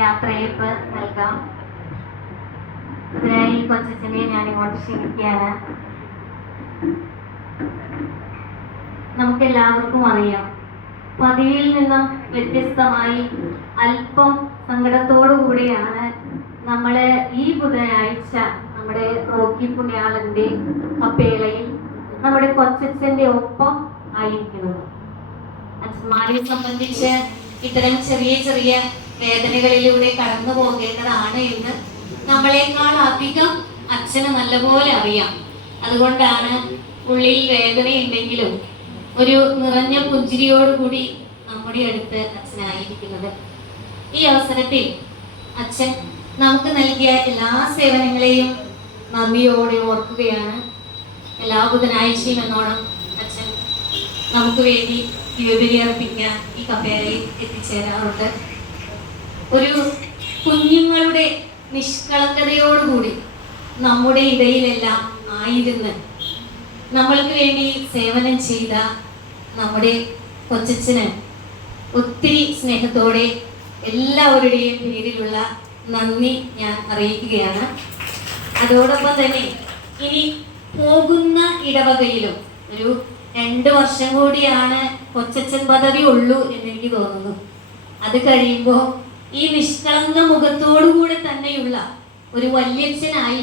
യാത്രയപ്പ് നൽകാം. അതിനായി കൊച്ചച്ഛനെ ഞാൻ ഇങ്ങോട്ട് ക്ഷണിക്കുകയാണ്. നമുക്ക് എല്ലാവർക്കും അറിയാം. പതിയിൽ നിന്നും വ്യത്യസ്തമായി അല്പം സങ്കടത്തോടു കൂടിയാണ് നമ്മളെ ഈ ബുധനാഴ്ച നമ്മുടെ റോക്കി പുണ്യാളന്റെ കപ്പേളയിൽ നമ്മുടെ കൊച്ചച്ഛന്റെ ഒപ്പം ആയിരിക്കുന്നത്. അച്ഛന്മാരെ സംബന്ധിച്ച് ഇത്തരം ചെറിയ ചെറിയ വേദനകളിലൂടെ കടന്നു പോകേണ്ടതാണ് എന്ന് നമ്മളെക്കാൾ അധികം അച്ഛന് നല്ലപോലെ അറിയാം. അതുകൊണ്ടാണ് ഉള്ളിൽ വേദനയുണ്ടെങ്കിലും ഒരു നിറഞ്ഞ പുഞ്ചിരിയോടുകൂടി നമ്മുടെ അടുത്ത് അച്ഛനായിരിക്കുന്നത്. ഈ അവസരത്തിൽ അച്ഛൻ നമുക്ക് നൽകിയ എല്ലാ സേവനങ്ങളെയും നന്ദിയോടെ ഓർക്കുകയാണ്. എല്ലാ ബുധനാഴ്ചയും എന്നോണം അച്ഛൻ നമുക്ക് വേണ്ടി അർപ്പിക്കാൻ ഈ കഫേയിൽ എത്തിച്ചേരാറുണ്ട്. ഒരു കുഞ്ഞുങ്ങളുടെ നിഷ്കളങ്കതയോടുകൂടി നമ്മുടെ ഇടയിലെല്ലാം ആയിരുന്ന് നമ്മൾക്ക് വേണ്ടി സേവനം ചെയ്ത നമ്മുടെ കൊച്ചച്ഛന് ഒത്തിരി സ്നേഹത്തോടെ എല്ലാവരുടെയും പേരിലുള്ള നന്ദി ഞാൻ അറിയിക്കുകയാണ്. അതോടൊപ്പം തന്നെ ഇനി പോകുന്ന ഇടവകയിലും ഒരു രണ്ട് വർഷം കൂടിയാണ് കൊച്ചച്ഛൻ പദവി ഉള്ളൂ എന്നെനിക്ക് തോന്നുന്നു. അത് കഴിയുമ്പോൾ ഈ നിഷ്കളങ്ക മുഖത്തോടുകൂടെ തന്നെയുള്ള ഒരു വല്യച്ഛനായി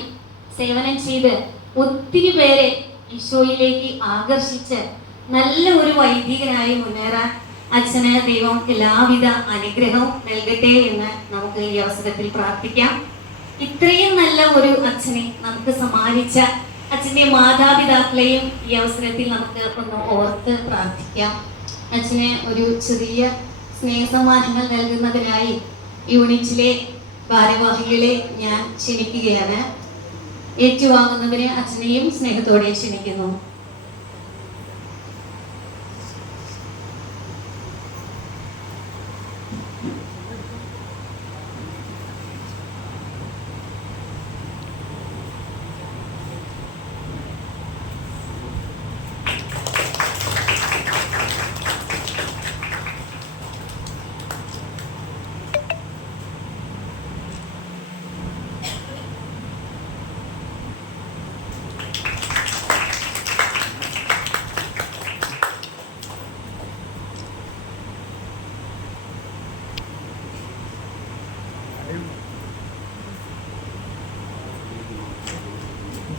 സേവനം ചെയ്ത് ഒത്തിരി പേരെ ഈശോയിലേക്ക് ആകർഷിച്ച് നല്ല ഒരു വൈദികനായി മുന്നേറാൻ അച്ഛന് ദൈവം എല്ലാവിധ അനുഗ്രഹവും നൽകട്ടെ എന്ന് നമുക്ക് ഈ അവസരത്തിൽ പ്രാർത്ഥിക്കാം. ഇത്രയും നല്ല ഒരു അച്ഛനെ നമുക്ക് സമ്മാനിച്ച അച്ഛന്റെ മാതാപിതാക്കളെയും ഈ അവസരത്തിൽ നമുക്ക് ഒന്ന് ഓർത്ത് പ്രാർത്ഥിക്കാം. അച്ഛന് ഒരു ചെറിയ സ്നേഹസമ്മാനങ്ങൾ നൽകുന്നതിനായി യൂണിറ്റിലെ ഭാരവാഹികളെ ഞാൻ ക്ഷണിക്കുകയാണ്. ഏറ്റുവാങ്ങുന്നതിന് അച്ഛനെയും സ്നേഹത്തോടെ ക്ഷണിക്കുന്നു.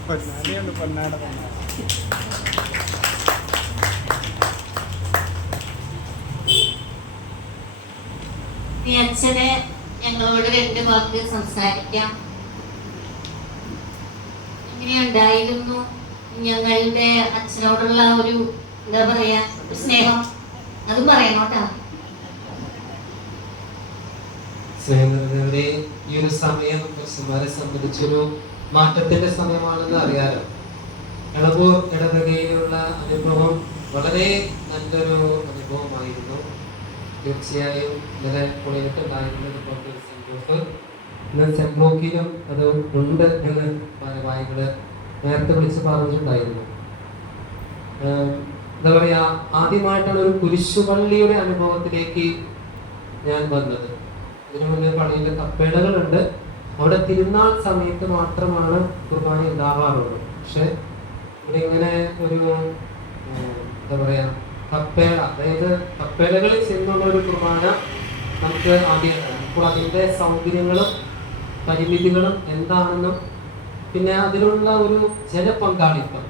പൊന്നാട പൊന്നാട ഈ അച്ഛന് ഞങ്ങളോട് രണ്ട് വാക്ക് സംസാരിക്കാം. എങ്ങനെയുണ്ടായിരുന്നു ഞങ്ങളുടെ അച്ഛനോടുള്ള ഒരു എന്താ പറയാ ഒരു സ്നേഹം? അതും പറയണോട്ടാ സ്നേഹം ഈ ഒരു സമയം ക്രിസ്തുമാരെ സംബന്ധിച്ചൊരു മാറ്റത്തിന്റെ സമയമാണെന്ന് അറിയാലോ. എളവൂർ ഇടവകയിലുള്ള അനുഭവം വളരെ നല്ലൊരു അനുഭവമായിരുന്നു. തീർച്ചയായും ഇന്നലെ പുളിയിട്ടുണ്ടായിരുന്നത് സെന്റ് ഇന്ന് സെന്റ് ബ്ലോക്കിലും അത് ഉണ്ട് എന്ന് ഭാരവാഹികൾ നേരത്തെ വിളിച്ച് പറഞ്ഞിട്ടുണ്ടായിരുന്നു. എന്താ പറയാ ആദ്യമായിട്ടാണ് ഒരു കുരിശുപള്ളിയുടെ അനുഭവത്തിലേക്ക് ഞാൻ വന്നത്. ഇതിനു മുന്നേ പള്ളിയിലെ കപ്പേളകളുണ്ട്. അവിടെ തിരുനാൾ സമയത്ത് മാത്രമാണ് കുർബാന ഉണ്ടാവാറുള്ളത്. പക്ഷെ ഇവിടെ ഇങ്ങനെ ഒരു എന്താ പറയാ കപ്പേള അതായത് കപ്പേളകളിൽ ചെന്നുള്ള ഒരു കുർബാന നമുക്ക് ആദ്യം അപ്പോൾ അതിന്റെ സൗകര്യങ്ങളും പരിമിതികളും എന്താണെന്നും പിന്നെ അതിലുള്ള ഒരു ജനപങ്കാളിത്തം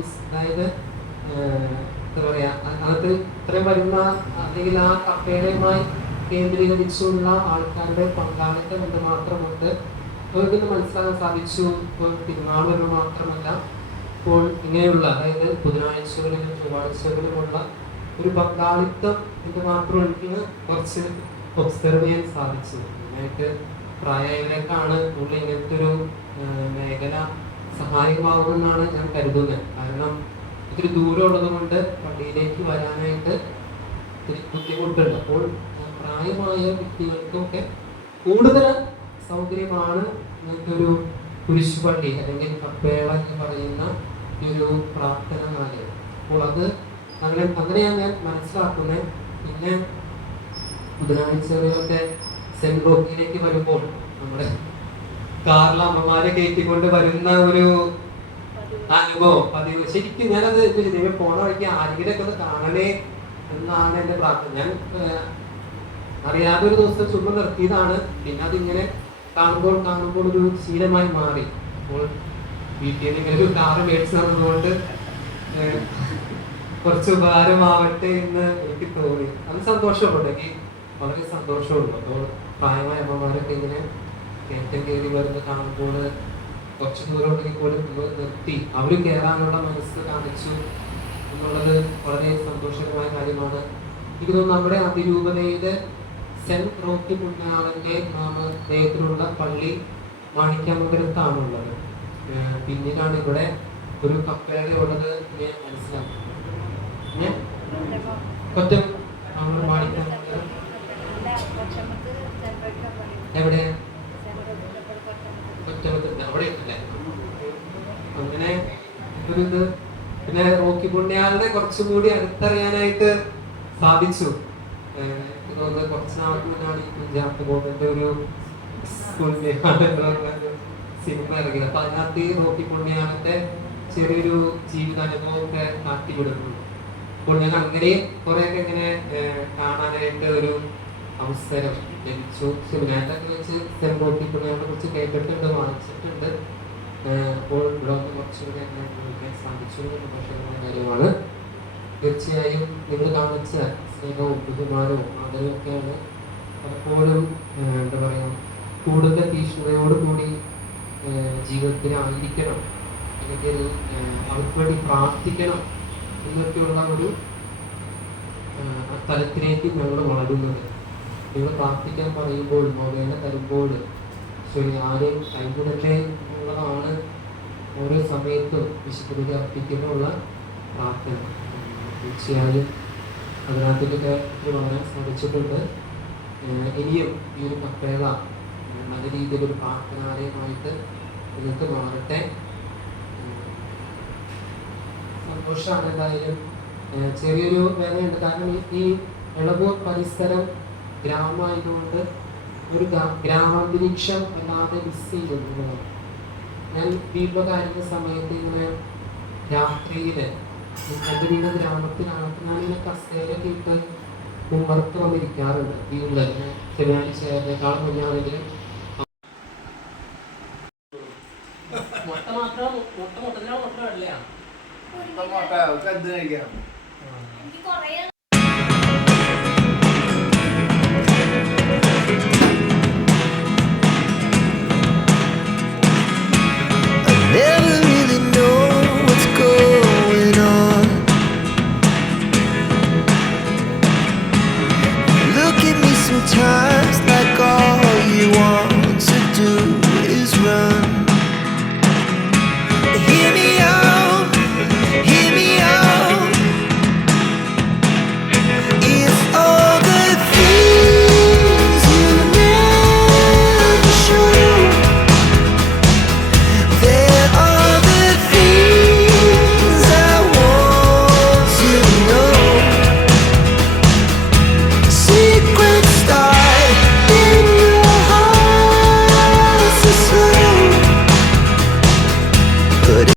Is- അതായത് എന്താ പറയാ അതിനകത്ത് ഇത്രയും വരുന്ന അല്ലെങ്കിൽ ആ കപ്പേളയുമായി കേന്ദ്രീകരിച്ചുള്ള ആൾക്കാരുടെ പങ്കാളിത്തം കൊണ്ട് മാത്രമുണ്ട്. അവർക്കിത് മനസ്സിലാക്കാൻ സാധിച്ചു. ഇപ്പോൾ തിരുനാളുകൾ മാത്രമല്ല ഇപ്പോൾ ഇങ്ങനെയുള്ള അതായത് ബുധനാഴ്ചകളിലും ചൊവ്വാഴ്ചകളിലുമുള്ള ഒരു പങ്കാളിത്തം എന്ന് മാത്രം എനിക്ക് കുറച്ച് ഒബ്സർവ് ചെയ്യാൻ സാധിച്ചു. മെയിനായിട്ട് പ്രായമായവരൊക്കെയാണ് ഉള്ള ഇങ്ങനത്തെ ഒരു മേഖല സഹായകമാകുമെന്നാണ് ഞാൻ കരുതുന്നത്. കാരണം ഒത്തിരി ദൂരം ഉള്ളത് കൊണ്ട് പള്ളിയിലേക്ക് വരാനായിട്ട് ഒത്തിരി ബുദ്ധിമുട്ടുണ്ട്. അപ്പോൾ പ്രായമായ വ്യക്തികൾക്കൊക്കെ കൂടുതൽ സൗകര്യമാണ് ഇങ്ങനത്തെ ഒരു കുരിശുപള്ളി അല്ലെങ്കിൽ കപ്പേള എന്ന് പറയുന്ന ഒരു പ്രാർത്ഥന പ്രാർത്ഥനാലയം അപ്പോൾ അത് അങ്ങനെ അങ്ങനെയാണ് ഞാൻ മനസ്സിലാക്കുന്നത് പിന്നെ ബുധനാഴ്ചകളിലൊക്കെ സെന്റ് റോക്കിലേക്ക് വരുമ്പോൾ നമ്മുടെ കാറിൽ അമ്മമാരെ കയറ്റിക്കൊണ്ട് വരുന്ന ഒരു അനുഭവം. പതിവ്. ശരിക്കും ഞാനത് ഇതിന് പോണ വഴിക്ക് ആരെങ്കിലൊക്കെ ഒന്ന് കാണണേ എന്നാണ് എന്റെ പ്രാർത്ഥന. ഞാൻ അറിയാതെ ഒരു ദിവസത്തെ ചുമ നിർത്തിയതാണ്. പിന്നെ അതിങ്ങനെ കാണുമ്പോൾ കാണുമ്പോൾ ഒരു ശീലമായി മാറി. അപ്പോൾ വീട്ടിൽ നിന്ന് ഇങ്ങനെ ഒരു കാറ് മേടിച്ചു നടന്നുകൊണ്ട് കുറച്ച് ഉപകാരമാവട്ടെ എന്ന് എനിക്ക് തോന്നി. അത് സന്തോഷമുണ്ട്. എനിക്ക് വളരെ സന്തോഷമുള്ളൂ അപ്പോൾ പ്രായമായ അമ്മമാരൊക്കെ ഇങ്ങനെ കയറ്റം കയറി വരുന്ന കാണുമ്പോൾ കുറച്ച് ദൂരം ഉണ്ടെങ്കിൽ പോലും നിർത്തി. അവർ കയറാനുള്ള മനസ്സ് കാണിച്ചു എന്നുള്ളത് വളരെ സന്തോഷകരമായ കാര്യമാണ്. എനിക്ക് നമ്മുടെ അതിരൂപതയുടെ സെന്റ് റോക്കി പുണ്യാളന്റെ നാമധേയത്തിലുള്ള പള്ളി മാണിക്യാമംഗലത്താണുള്ളത് ഏഹ് പിന്നീടാണ് ഇവിടെ ഒരു കപ്പേള ഉള്ളത് ഞാൻ മനസ്സിലാക്കി അങ്ങനെ പിന്നെ റോക്കി പുണ്യാളിനെ കുറച്ചും കൂടി അടുത്തറിയാനായിട്ട് സാധിച്ചു. തോന്നുന്നത് കുറച്ച് നാൾക്ക് മുന്നാണ് ഈ കുഞ്ചാപ്പ് ഗോവിന്റെ ഒരു സിനിമ ഇറങ്ങിയത്. അപ്പൊ അതിനകത്ത് റോക്കി പുണ്യാളന്റെ ചെറിയൊരു ജീവിതാനുഭവമൊക്കെ ഒക്കെ അപ്പോൾ ഞാൻ അങ്ങനെ കുറെയൊക്കെ ഇങ്ങനെ കാണാനായിട്ട് ഒരു അവസരം ലഭിച്ചു. സെമിനാറിലൊക്കെ വെച്ച് സെന്റ് റോക്കി പുണ്യാളെ കുറിച്ച് കേട്ടിട്ടുണ്ട് വായിച്ചിട്ടുണ്ട്. അപ്പോൾ ഇവിടെ വന്ന് കുറച്ചുകൂടെ വിളിക്കാൻ സാധിച്ചു എന്ന കാര്യമാണ്. തീർച്ചയായും നിങ്ങൾ കാണിച്ച സ്നേഹവും ബഹുമാനവും ആദരവും ഒക്കെയാണ് പലപ്പോഴും എന്താ പറയുക കൂടുതൽ തീക്ഷ്ണതയോട് കൂടി ഏഹ് ജീവിതത്തിലായിരിക്കണം. അല്ലെങ്കിൽ അവർക്ക് വേണ്ടി പ്രാർത്ഥിക്കണം എന്നൊക്കെയുള്ള ഒരു തലത്തിലേക്ക് ഞങ്ങൾ വളരുന്നത്. നിങ്ങൾ പ്രാർത്ഥിക്കാൻ പറയുമ്പോൾ മൊബൈല തരുമ്പോൾ ശരി ആരെയും കൈവിടട്ടെ എന്നുള്ളതാണ് ഓരോ സമയത്തും വിശുദ്ധ ഉള്ള പ്രാർത്ഥന. തീർച്ചയായും അതിനകത്തേക്കൊക്കെ വളരെ സാധിച്ചിട്ടുണ്ട്. ഏഹ് ഇനിയും ഈ ഒരു ഏഹ് നല്ല രീതിയിൽ ഒരു പ്രാർത്ഥനാലയമായിട്ട് നിങ്ങൾക്ക് മാറട്ടെ സന്തോഷമാണ് എന്തായാലും. ചെറിയൊരു വേദനയുണ്ട്. കാരണം ഈ- ഇളവൂർ പരിസരം ഗ്രാമമായതുകൊണ്ട് ഒരു ഗ്രാ- ഗ്രാമാന്തരീക്ഷം അല്ലാതെ മിസ് ചെയ്യുന്നു ഞാൻ വീട്ടിലൊക്കെ സമയത്ത് ഇങ്ങനെ രാത്രിയിൽ എന്റെ വീട് ഗ്രാമത്തിലാണ്. അപ്പൊ ഞാനിങ്ങനെ കസേരയൊക്കെ ഇട്ട് മുമ്പത്ത് വന്നിരിക്കാറുണ്ട്. വീട്ടിൽ ശനിയാഴ്ച ചേർന്നേക്കാളും മുന്നാണെങ്കിലും മുട്ട മാത്രം മുട്ട മുട്ടത്തിനാ മുട്ട വെള്ളയാണ്